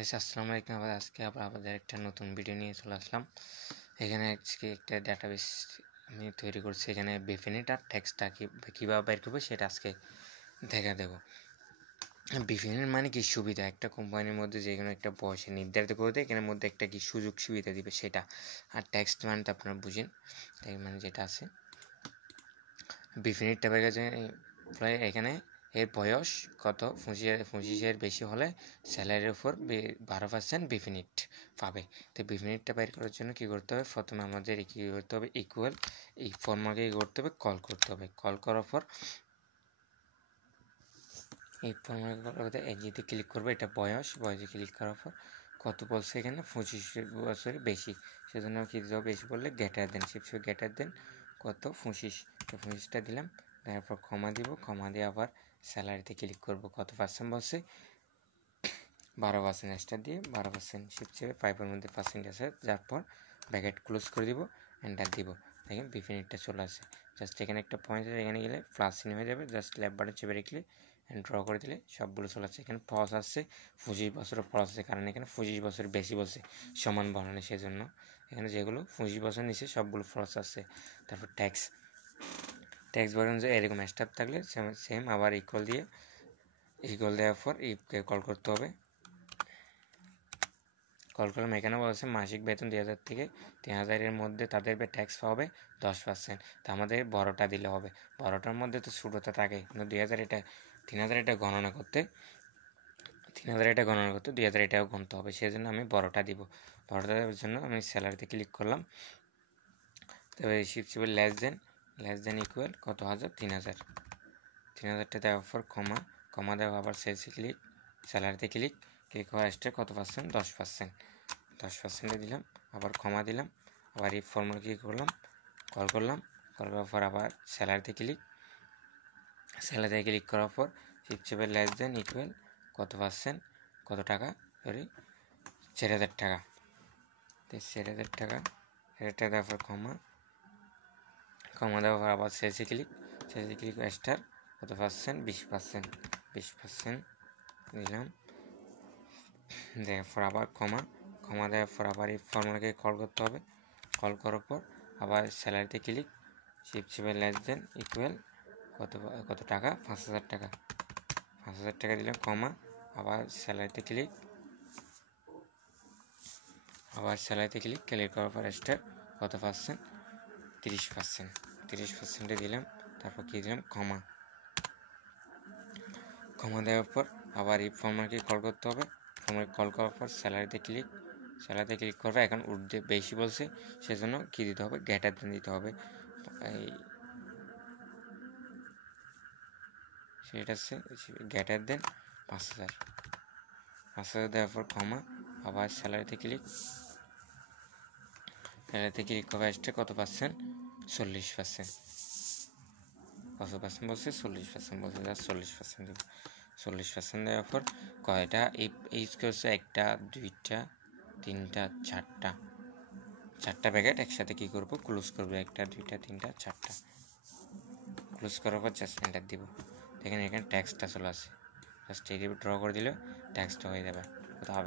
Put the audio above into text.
আসসালামু আলাইকুম। আজকে আবার আমাদের একটা নতুন ভিডিও নিয়ে চলে আসলাম। এখানে আজকে একটা ডাটাবেস আমি তৈরি করছি। এখানে বিফিনিট আর টেক্সটটা কীভাবে বের করবো সেটা আজকে দেখা দেবো। বিফিনিট মানে কি সুবিধা, একটা কোম্পানির মধ্যে যে কোনো একটা বয়সে নির্ধারিত করে দেয়, এখানের মধ্যে একটা কি সুযোগ সুবিধা দিবে সেটা। আর টেক্সট মানে তো আপনারা বুঝেন, তাই মানে যেটা আছে বিফিনিটটা বের কাছে এখানে এর বয়স কত 25-এর বেশি হলে স্যালারির উপর 12% বিফিনিট পাবে। তো বিফিনিটটা বের করার জন্য কী করতে হবে, প্রথমে আমাদের কী করতে হবে, ইকুয়াল এই ফর্মুলাকে কী করতে হবে, কল করতে হবে। কল করার পর এই ফর্মুলাকে এই যেতে ক্লিক করবে, এটা বয়সে ক্লিক করার পর কত বলছে এখানে 25 বছরের বেশি, সেজন্য কী দিতে হবে, বেশি বললে গ্রেটার দেন, গ্রেটার দেন কত 25, তো 25টা দিলাম। তারপর কমা দিব, কমা দিয়ে আবার স্যালারিতে ক্লিক করব, কত পার্সেন্ট বলছে 12%, এক্সট্রা দিয়ে 12% শিফট 5-এর মধ্যে পার্সেন্ট আছে, যার পর ব্র্যাকেট ক্লোজ করে দিব, এন্টার দিব। দেখেন বিফিনিটটা চলে আসে। জাস্ট এখানে একটা পয়েন্ট আছে, এখানে গেলে প্লাস চিহ্ন হয়ে যাবে, জাস্ট লেফট বাটন চেপে রেখে ড্র করে দিলে সবগুলো চলে আসছে। এখানে ফলস আসছে 25 বছরের ফলস আছে, কারণ এখানে 25 বছর বেশি বলছে সমান বর্ণনে, সেজন্য এখানে যেগুলো 25 বছর নিচে সবগুলো ফলস আসছে। তারপর ট্যাক্স বাটন যে এরকম স্টেপ থাকলে সেম আবার ইকুয়াল দেওয়ার পর কল করতে হবে। কল করলাম, এখানে বলছে মাসিক বেতন 2000 থেকে 3000-এর মধ্যে তাদের ট্যাক্স পাবে 10%। তো আমাদের 12টা দিলে হবে, 12টার মধ্যে তো ছোটোটা থাকে, কিন্তু 3000 এটা গণনা করতে 2000 এটাও গুনতে হবে, সেই জন্য আমি 12টা দিব। 12টা দেওয়ার জন্য আমি স্যালারিতে ক্লিক করলাম। তবে শিফট লেস দেন ইকুয়াল কত 3000টা দেওয়ার পর কমা দেওয়া, আবার সেলসে ক্লিক, স্যালারিতে ক্লিক করা এক্সট্রা কত পার্সেন্ট 10%, দিলাম, আবার কমা দিলাম, আবার এই ফর্মুলা কী করলাম, কল করার পর আবার স্যালারিতে ক্লিক করার পর শিফট লেস দেন ইকুয়াল কত পার্সেন্ট, কত টাকা, সরি 4000 টাকা, তো 4000 টাকা দেওয়ার পর কমা দেওয়ার পর আবার সেলসে ক্লিক এক্সট্রা কত পার্সেন্ট 20% দিলাম। দেওয়ার পর আবার কমা দেওয়ার পর আবার এই ফর্মুলাকে কল করতে হবে। কল করার পর আবার স্যালারিতে click, shift less then equal কত টাকা 5000 টাকা, 5000 টাকা দিলাম, আবার স্যালারিতে ক্লিক করার পর এক্সট্রা কত পার্সেন্ট 30% দিলাম। তারপর কী দিলাম, কমা দেওয়ার পর আবার এই ফর্মুলাকে কল করতে হবে। কল করার পর স্যালারিতে ক্লিক করবে। এখন উর্ধে বেশি বলছে, সেজন্য কী দিতে হবে, গ্রেটার দেন দিতে হবে। সেটা হচ্ছে গ্রেটার দেন 5000 দেওয়ার পর আবার স্যালারিতে ক্লিক করবে, এক্সট্রা কত পার্সেন্ট 40%, কত পার্সেন্ট বলছে 40% বলছে, জাস্ট 40% দেবো। 40% দেওয়ার পর কয়টা ইউজ করছে, 1টা 2টা 3টা 4টা প্যাকেট একসাথে কী করবো, ক্লোজ করবো, 1টা 2টা 3টা 4টা ক্লোজ করার পর জাস্ট এন্টার দিব। দেখেন এখানে ট্যাক্সটা চলে আসে, জাস্ট এই ড্র করে দিলে ট্যাক্সটা হয়ে যাবে। কোথাও